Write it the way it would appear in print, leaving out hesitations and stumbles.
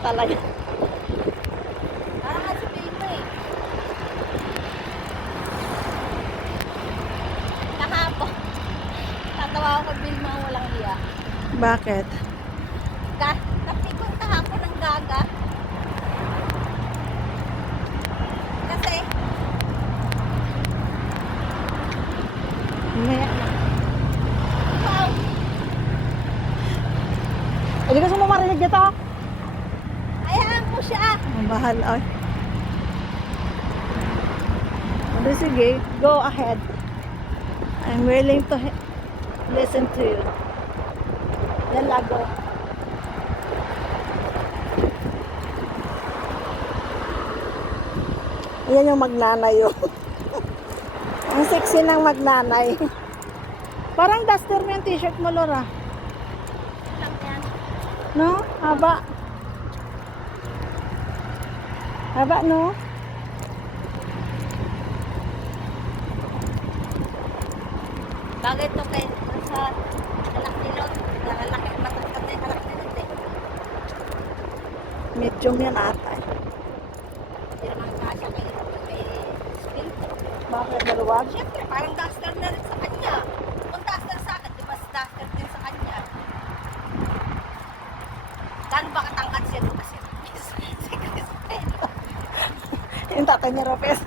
talaga. Parang kasi mo eh. Kahapon. Tatawa ako kay Vilma walang iya. Bakit? Napikon kahapon ng gaga. Kasi, Mamaya na. wow, Hindi gusto mo marinig dito? hayaan mo siya. Ang bahal, ay. Ano, sige, go ahead. I'm willing to listen to you. Lalago. Yan yung magnanay yun. Ang sexy ng magnanay. Parang duster mo yung t-shirt mo, Laura. Lang yan. No? Haba. Haba, no? Bagay to kay sa anak ni Lot. Lalaki, matangkad na yung anak ni Lot eh. Medium yan ata. Hindi naman kasya kay Spirit. Bakit maluwag? Siyempre, parang duster na rin sa kanya. Kung duster sa akin, di ba duster din sa kanya? Gano'n ba katangkad siya doon kasi si Crispin? Yung tatay ni Ropes.